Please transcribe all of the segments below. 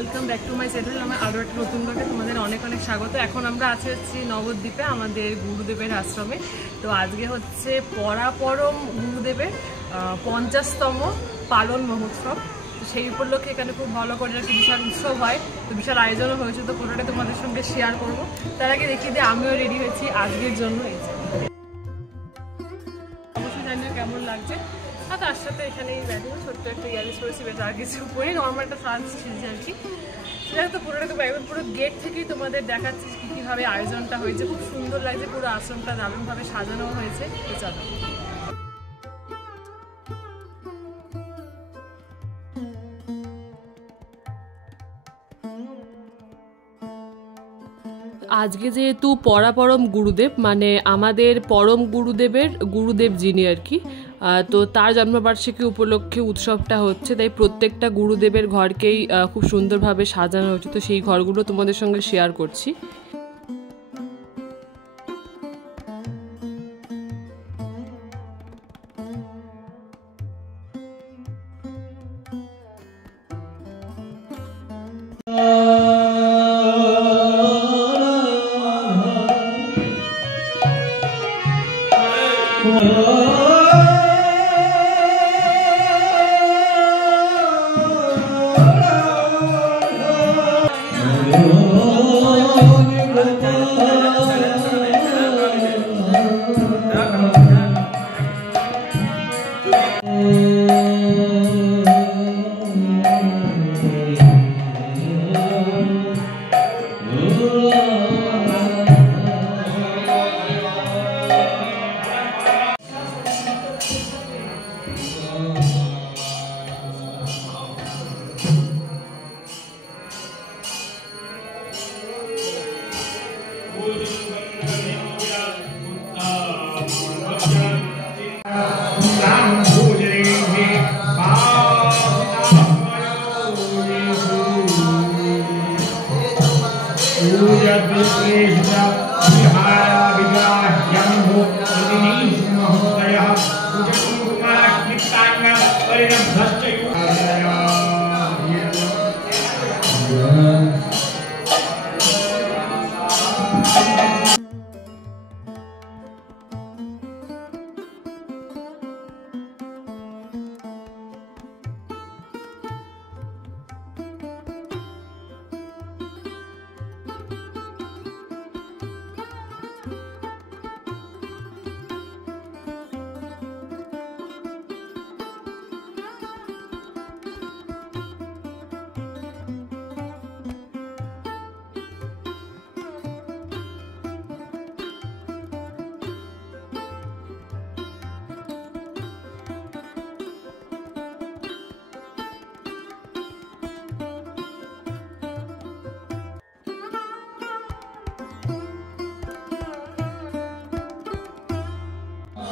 Welcome back to my channel. আমার আরও একটা নতুন ব্লগে তোমাদের অনেক অনেক স্বাগত। এখন আমরা আছি নবদ্বীপে আমাদের গুরুদেবের আশ্রমে। তো আজকে হচ্ছে পরাপরম গুরুদেবের 50তম পালন মহোৎসব। তো সেই উপলক্ষে এখানে খুব ভালো করে একটা বিশাল উৎসব হয়, তো বিশাল আয়োজনও হয়েছে। তো পুরোটা তোমাদের সঙ্গে শেয়ার করবো। তার আগে দেখিয়ে দিয়ে আমিও রেডি হয়েছি আজকের জন্য। অবশ্যই জানিও কেমন লাগছে। আর তার সাথে এখানে এই ব্যাগে ছোট্ট একটা ইয়ারিস করেছি, বেশ আর কিছু পরে নর্মাল একটা সাজ ছিঁড়েছি আর কি। সেটা তো পুরোটা তো একদম পুরো গেট থেকেই তোমাদের দেখাচ্ছি কীভাবে আয়োজনটা হয়েছে। খুব সুন্দর লাগছে, পুরো আশ্রমটা দারুণভাবে সাজানো হয়েছে। তো চলো। আজকে যেহেতু পরাপরম গুরুদেব মানে আমাদের পরম গুরুদেব যিনি আর কি, তো তার জন্মবার্ষিকী উপলক্ষে উৎসবটা হচ্ছে, তাই প্রত্যেকটা গুরুদেবের ঘরকেই খুব সুন্দরভাবে সাজানো হচ্ছে। তো সেই ঘরগুলো তোমাদের সঙ্গে শেয়ার করছি।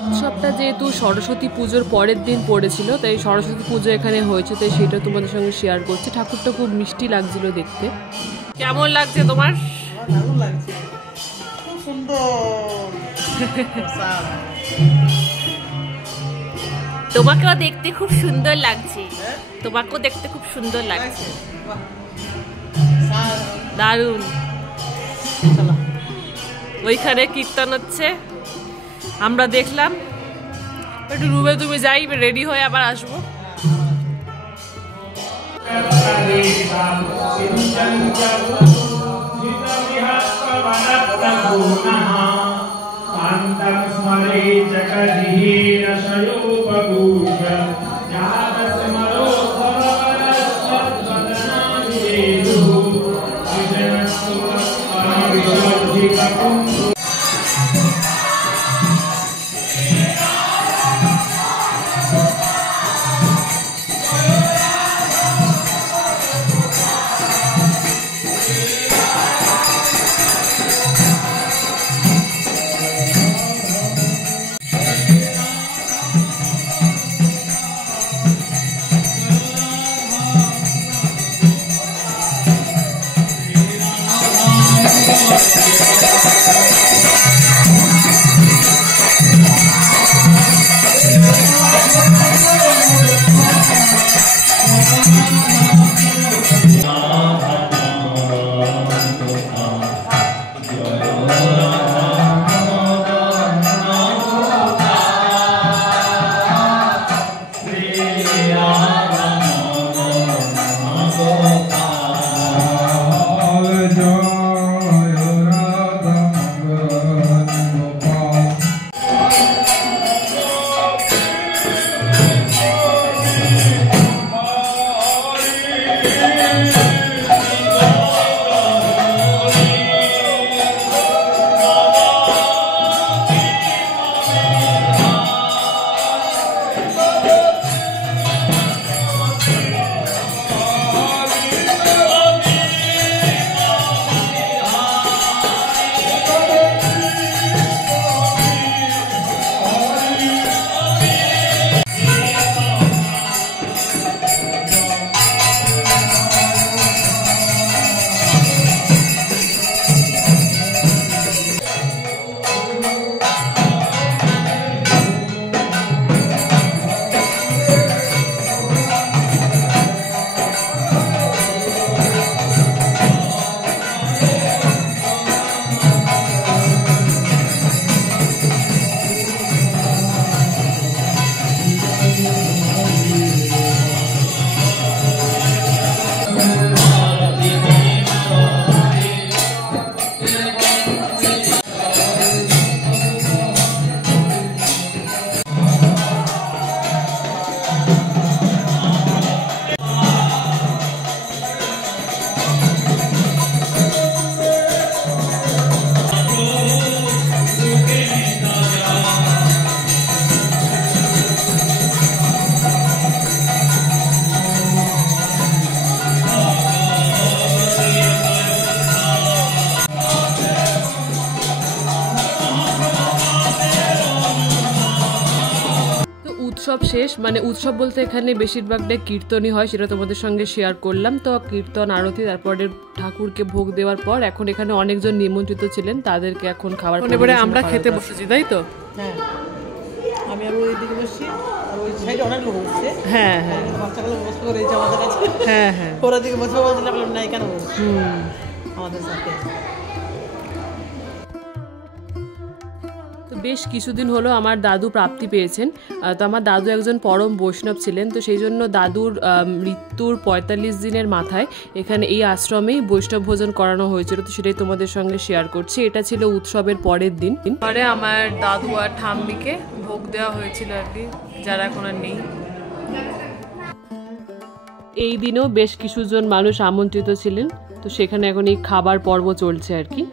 উৎসবটা যেহেতু সরস্বতী পুজোর পরের দিন পড়েছিল, তাই সরস্বতী পুজো এখানে হয়েছে, তাই সেটা তোমাদের সঙ্গে শেয়ার করছি। ঠাকুরটা খুব মিষ্টি লাগছিল দেখতে। কেমন লাগছে তোমার? দারুণ লাগছে, খুব সুন্দর। তোমাকেও দেখতে খুব সুন্দর লাগছে, তোমাকেও দেখতে খুব সুন্দর লাগছে, দারুণ। ওইখানে কীর্তন হচ্ছে, আমরা দেখলাম। একটু রুমে তুমি যাই, রেডি হয়ে আবার আসবো। শেষ, মানে উৎসব বলতে এখানে বেশিরভাগটাই কীর্তনই হয়, সেটা তোমাদের সঙ্গে শেয়ার করলাম। তো কীর্তন আরতি, তারপরে ঠাকুরকে ভোগ দেওয়ার পর এখন এখানে অনেকজন নিমন্ত্রিত ছিলেন, তাদেরকে এখন খাবার এবারে আমরা খেতে বসেছি, তাই তো? হ্যাঁ, আমি আর ওই দিকে বসছি, আর ওই সাইডে অনেক লোক বসছে। হ্যাঁ হ্যাঁ, বাচ্চাগুলো বসে করে আমাদের কাছে। হ্যাঁ হ্যাঁ, ওরা দিকে বসে বলছিলাম, বললাম না কেন বসছি আমাদের সাথে। তো বেশ কিছুদিন হলো আমার দাদু প্রাপ্তি পেয়েছেন। তো আমার দাদু একজন পরম বৈষ্ণব ছিলেন, তো সেই জন্য দাদুর মৃত্যুর 45 দিনের মাথায় এখানে এই আশ্রমেই বৈষ্ণব ভোজন করানো হয়েছিল। তো সেটাই তোমাদের সঙ্গে শেয়ার করছি। এটা ছিল উৎসবের পরের দিন। পরে আমার দাদু আর ঠাম্মিকে ভোগ দেওয়া হয়েছিল আর কি, যারা এখন আর নেই। এই দিনেও বেশ কিছুজন মানুষ আমন্ত্রিত ছিলেন, তো সেখানে এখন এই খাবার পর্ব চলছে আর কি।